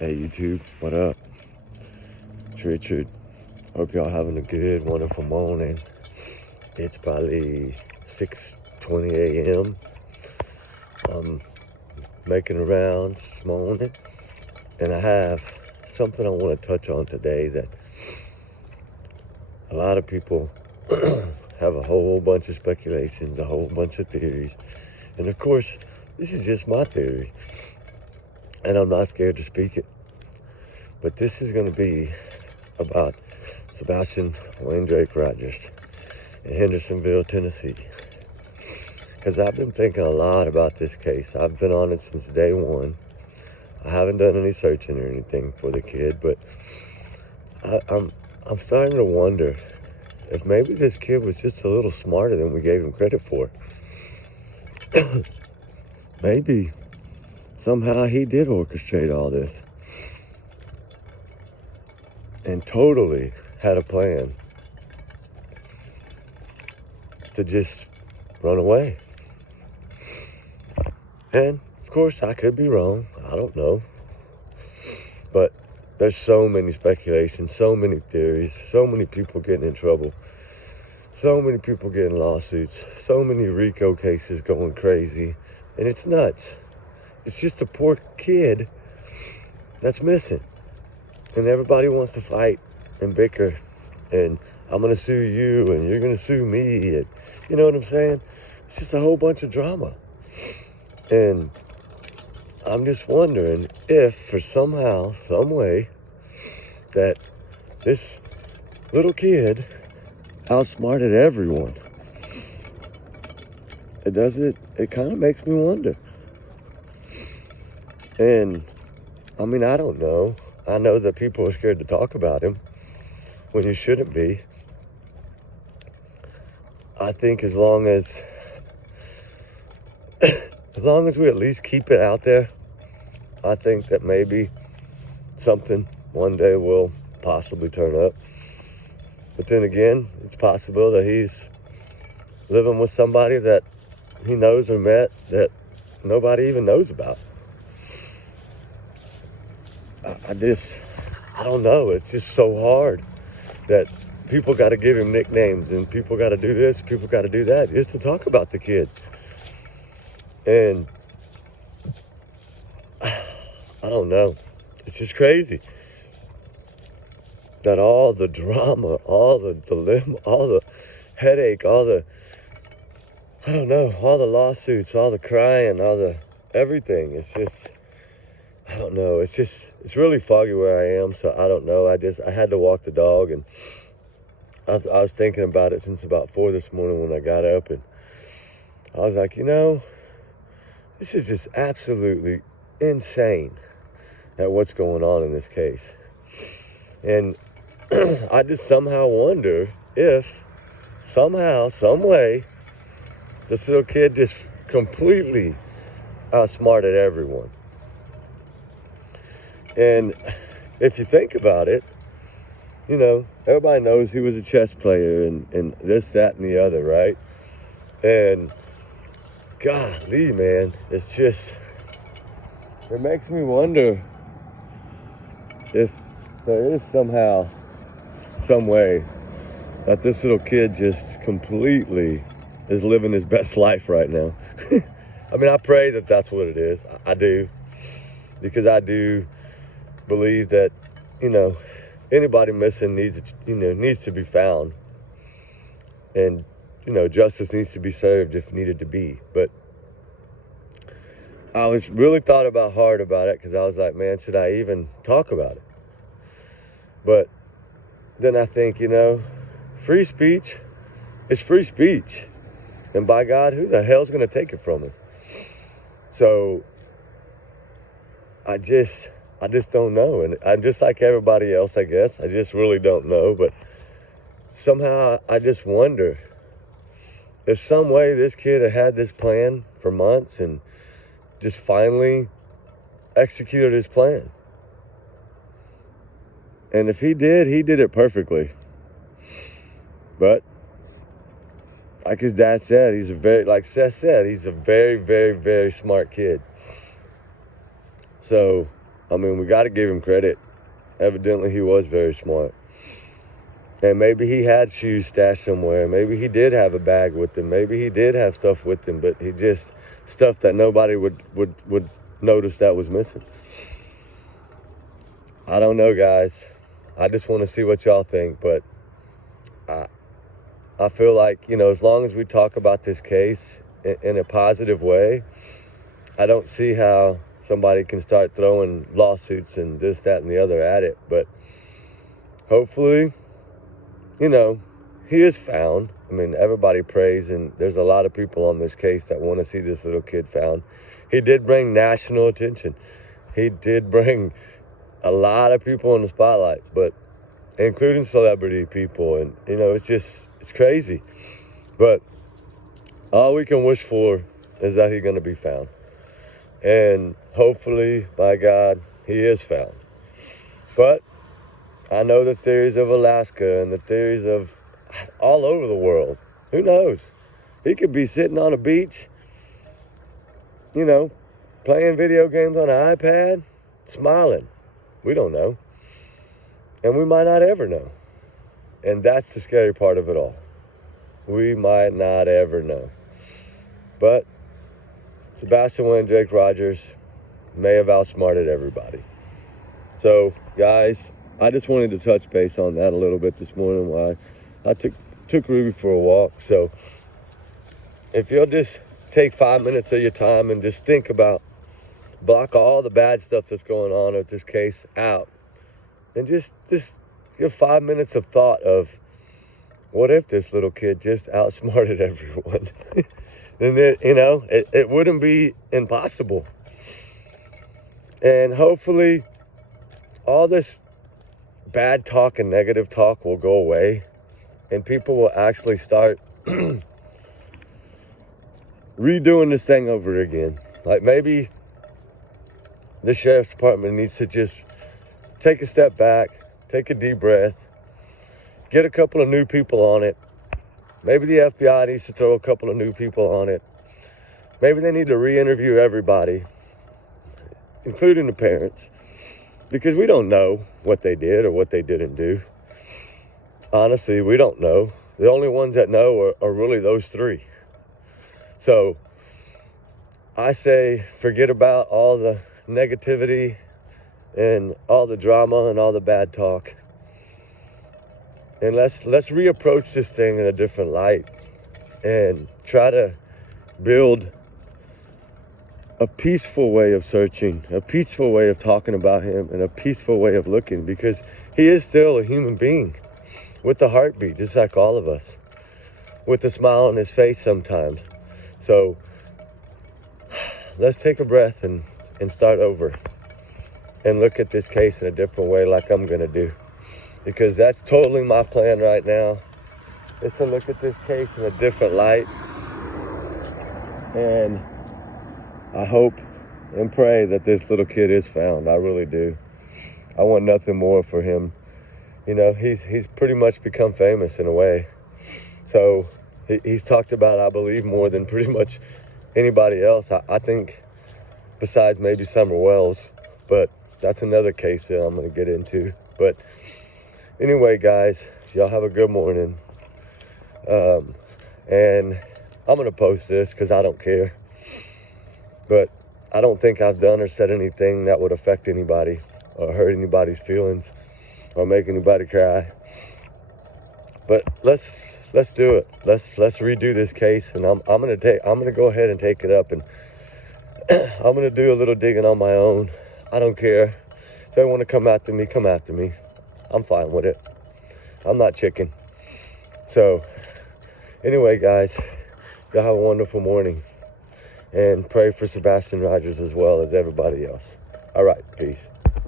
Hey YouTube, what up? It's Richard. Hope y'all having a good, wonderful morning. It's probably 6:20 a.m. I'm making the rounds this morning, and I have something I want to touch on today that a lot of people have a whole bunch of speculations, a whole bunch of theories, and of course, this is just my theory, and I'm not scared to speak it. But this is going to be about SEBASTIan Rogers in Hendersonville, Tennessee. Because I've been thinking a lot about this case. I've been on it since day one. I haven't done any searching or anything for the kid, but I'm starting to wonder if maybe this kid was just a little smarter than we gave him credit for. Maybe somehow he did orchestrate all this and totally had a plan to just run away. And of course I could be wrong, I don't know. But there's so many speculations, so many theories, so many people getting in trouble, so many people getting lawsuits, so many RICO cases going crazy, and it's nuts. It's just a poor kid that's missing. And everybody wants to fight and bicker, and I'm gonna sue you and you're gonna sue me, and you know what I'm saying? It's just a whole bunch of drama. And I'm just wondering if for somehow, some way, that this little kid outsmarted everyone. It kind of makes me wonder. And I mean, I don't know. I know that people are scared to talk about him when you shouldn't be. I think as long as we at least keep it out there, I think that maybe something one day will possibly turn up. But then again, it's possible that he's living with somebody that he knows or met that nobody even knows about. I don't know. It's just so hard that people got to give him nicknames and people got to do this, people got to do that just to talk about the kid. And I don't know. It's just crazy that all the drama, all the dilemma, all the headache, all the lawsuits, all the crying, all the everything. It's just, I don't know. It's really foggy where I am, so I don't know. I had to walk the dog, and I was thinking about it since about 4 this morning when I got up, and I was like, this is just absolutely insane at what's going on in this case. And I just somehow wonder if somehow, some way, this little kid just completely outsmarted everyone. And if you think about it, everybody knows he was a chess player and this, that, and the other, right? And golly, man, it makes me wonder if there is somehow, some way that this little kid just completely is living his best life right now. I mean, I pray that that's what it is. I do. Because I do believe that, anybody missing needs to be found. And, justice needs to be served if needed to be. But I was really hard about it because I was like, man, should I even talk about it? But then I think, free speech is free speech. And by God, who the hell's going to take it from us? So I just don't know. And I'm just like everybody else, I guess. I just really don't know. But somehow I just wonder if some way this kid had this plan for months and just finally executed his plan. And if he did it perfectly. But like his dad said, like Seth said, he's a very, very, very smart kid. So I mean, we got to give him credit. Evidently, he was very smart. And maybe he had shoes stashed somewhere. Maybe he did have a bag with him. Maybe he did have stuff with him, but he just, stuff that nobody would notice that was missing. I don't know, guys. I just want to see what y'all think, but I feel like, you know, as long as we talk about this case in a positive way, I don't see how somebody can start throwing lawsuits and this, that, and the other at it. But hopefully, you know, he is found. I mean, everybody prays, and there's a lot of people on this case that want to see this little kid found. He did bring national attention. He did bring a lot of people in the spotlight, but including celebrity people. And, you know, it's crazy. But all we can wish for is that he's going to be found. And hopefully, by God, he is found. But I know the theories of Alaska and the theories of all over the world. Who knows? He could be sitting on a beach, you know, playing video games on an iPad, smiling. We don't know. And we might not ever know. And that's the scary part of it all. We might not ever know. But Sebastian W and Jake Rogers may have outsmarted everybody. So, guys, I just wanted to touch base on that a little bit this morning while I took Ruby for a walk. So if you'll just take 5 minutes of your time and just think about, block all the bad stuff that's going on with this case out, and just give 5 minutes of thought of, what if this little kid just outsmarted everyone? Then it wouldn't be impossible. And hopefully all this bad talk and negative talk will go away, and people will actually start redoing this thing over again. Like, maybe the sheriff's department needs to just take a step back, take a deep breath, get a couple of new people on it. Maybe the FBI needs to throw a couple of new people on it. Maybe they need to re-interview everybody, including the parents, because we don't know what they did or what they didn't do. Honestly, we don't know. The only ones that know are really those three. So I say, forget about all the negativity and all the drama and all the bad talk. And let's reapproach this thing in a different light and try to build a peaceful way of searching, a peaceful way of talking about him, and a peaceful way of looking, because he is still a human being with a heartbeat, just like all of us, with a smile on his face sometimes. So let's take a breath and start over and look at this case in a different way, like I'm going to do, because that's totally my plan right now, is to look at this case in a different light. And I hope and pray that this little kid is found. I really do. I want nothing more for him. You know, he's pretty much become famous in a way. So he's talked about, I believe, more than pretty much anybody else. I think, besides maybe Summer Wells, but that's another case that I'm going to get into. But anyway, guys, y'all have a good morning. And I'm going to post this because I don't care. But I don't think I've done or said anything that would affect anybody or hurt anybody's feelings or make anybody cry. But let's do it. Let's redo this case, and I'm gonna go ahead and take it up, and I'm gonna do a little digging on my own. I don't care. If they want to come after me, come after me. I'm fine with it. I'm not chicken. So anyway, guys, y'all have a wonderful morning. And pray for Sebastian Rogers as well as everybody else. All right, peace.